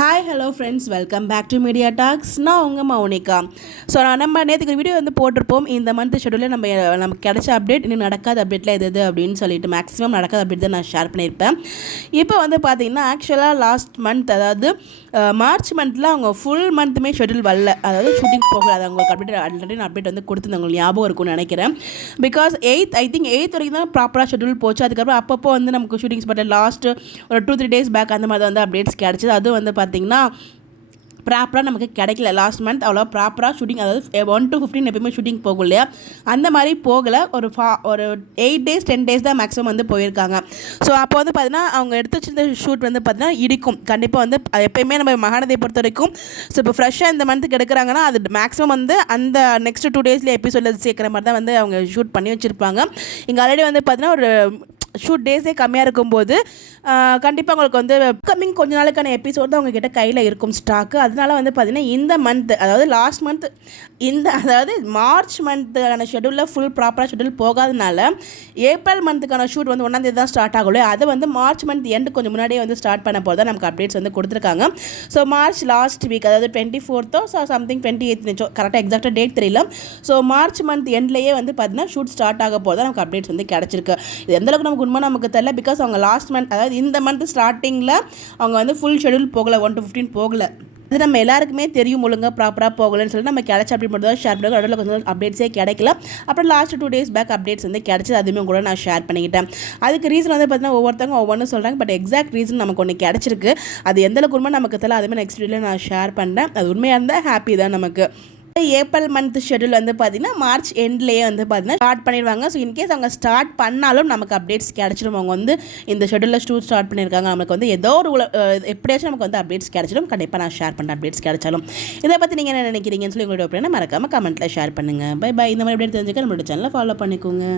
Hi hello friends, welcome back to Media Talks. நான் உங்கள் Mounika. So நம்ம நேற்றுக்கு வீடியோ போட்டிருப்போம். இந்த மந்த் ஷெடியூலில் நமக்கு கிடைச்ச அப்டேட், இன்னும் நடக்காத அப்டேட்டில் எது அப்படின்னு சொல்லிட்டு மேக்ஸிமம் நடக்காத அப்டேட் தான் நான் ஷேர் பண்ணியிருப்பேன். இப்போ பார்த்திங்கன்னா ஆக்சுவலாக லாஸ்ட் மந்த், அதாவது மார்ச் மந்தில் அவங்க ஃபுல் மந்த்துமே ஷெடியூல் வரல, அதாவது ஷூட்டிங் போகல. அது அவங்களுக்கு அப்டேட் ஆல்ரெடி அப்டேட் கொடுத்துருந்தேன், உங்களுக்கு ஞாபகம் இருக்கும்னு நினைக்கிறேன். பிகாஸ் ஐ திங்க் 8th வரைக்கும் தான் ப்ராப்பராக ஷெடியூல் போச்சு. அதுக்கப்புறம் அப்பப்போ நமக்கு ஷூட்டிங்ஸ் பட்ட லாஸ்ட் ஒரு 2-3 days பேக் அந்த மாதிரி அப்டேட்ஸ் கிடச்சிது. அதுவும் பார்த்திங்கன்னா ப்ராப்பராக நமக்கு கிடைக்கல. லாஸ்ட் மந்த் அவ்வளோ ப்ராப்பராக ஷூட்டிங், அதாவது 1 to 15 எப்பயுமே ஷூட்டிங் போகும் இல்லையா, அந்த மாதிரி போகலை. ஒரு 8 days 10 days தான் மேக்ஸிமம் போயிருக்காங்க. ஸோ அப்போ பார்த்தீங்கன்னா அவங்க எடுத்து வச்சிருந்த ஷூட் பார்த்தீங்கன்னா இடிக்கும் கண்டிப்பாக எப்பயுமே நம்ம மகாநதியை பொறுத்த வரைக்கும். ஸோ இப்போ ஃப்ரெஷ்ஷாக இந்த மந்த்துக்கு எடுக்கிறாங்கன்னா அது மேக்ஸிமம் அந்த நெக்ஸ்ட் 2 daysலேயே எபிசோடில் சேர்க்குற மாதிரி தான் அவங்க ஷூட் பண்ணி வச்சுருப்பாங்க. இங்கே ஆல்ரெடி பார்த்தீங்கன்னா ஒரு ஷூட் டேஸே கம்மியாக இருக்கும்போது கண்டிப்பாக உங்களுக்கு கம்மிங் கொஞ்ச நாளுக்கான எபிசோட் தான் உங்ககிட்ட கையில் இருக்கும் ஸ்டாக்கு. அதனால பார்த்திங்கன்னா இந்த மந்த், அதாவது லாஸ்ட் மந்த், அதாவது மார்ச் மந்த்துக்கான ஷெடியூலில் ஃபுல் ப்ராப்பராக ஷெடியூல் போகாதனால ஏப்ரல் மந்த்துக்கான ஷூட் 1ஆம் தேதி தான் ஸ்டார்ட் ஆகல. அதை மார்ச் மந்த் எண்டு கொஞ்சம் முன்னாடியே ஸ்டார்ட் பண்ண போது தான் நமக்கு அப்டேட்ஸ் கொடுத்துருக்காங்க. ஸோ மார்ச் லாஸ்ட் வீக், அதாவது 24th சம்திங் 28th, கரெக்டாக எக்ஸாக்டாக டேட் தெரியல. ஸோ மார்ச் மந்த் எண்ட்லேயே பார்த்தீங்கன்னா ஷூட் ஸ்டார்ட் ஆக போது தான் நமக்கு அப்டேட்ஸ் கிடச்சிருக்கு. இது எந்தளவுக்கு நமக்கு உண்மை நமக்கு தெரியல. பிகாஸ் அவங்க லாஸ்ட் மந்த், அதாவது இந்த மந்த் ஸ்டார்டிங்கில் அவங்க ஃபுல் ஷெடியூல் போகலை, 1 to 15 போகலை. அது நம்ம எல்லாருக்குமே தெரியும், ஒழுங்காக ப்ராப்பராக போகலன்னு சொல்லிட்டு நம்ம கிடைச்ச அப்படி மட்டும் தான் ஷேர் பண்ணுவோம். அதில் கொஞ்சம் அப்டேட்ஸே கிடைக்கல. அப்புறம் லாஸ்ட் 2 days பேக் அப்டேட்ஸ் கிடைச்சது, அதுவுமே கூட நான் ஷேர் பண்ணிக்கிட்டேன். அதுக்கு ரீசன் பார்த்தீங்கன்னா ஒவ்வொருத்தவங்க ஒவ்வொன்று சொல்கிறாங்க. பட் எக்ஸாக்ட் ரீசன் நமக்கு ஒன்று கிடச்சிருக்கு. அது எந்தளவுக்கு உண்மை நமக்கு தெரியல. அதுமாதிரி நெக்ஸ்ட் வீடியோவில் நான் ஷேர் பண்ணுறேன். அது உண்மையாக இருந்தால் ஹாப்பி தான் நமக்கு. ஏப்ரல் மந்த் ஷெடியூல் பார்த்தீங்கன்னா மார்ச் எண்ட்லேயே பார்த்தீங்கன்னா ஸ்டார்ட் பண்ணிடுவாங்க. ஸோ இன்கேஸ் அவங்க ஸ்டார்ட் பண்ணாலும் நமக்கு அப்டேட்ஸ் கிடச்சிடும். அவங்க இந்த ஷெடியூலில் ஸ்டார்ட் பண்ணியிருக்காங்க. நமக்கு ஏதோ ஒரு எப்படியாச்சும் நமக்கு அப்டேட்ஸ் கிடச்சிடும். கண்டிப்பாக நான் ஷேர் பண்ணுறேன் அப்டேட்ஸ் கிடச்சாலும். இதை பற்றி நீங்கள் என்ன நினைக்கிறீங்கன்னு சொல்லி உங்களோட ஒப்பீனியனை மறக்காமல் கமெண்ட்டில் ஷேர் பண்ணுங்கள். Bye bye. இந்த மாதிரி அப்டேட் தெரிஞ்சுக்க நம்மளோட சேனலை ஃபாலோ பண்ணிக்கோங்க.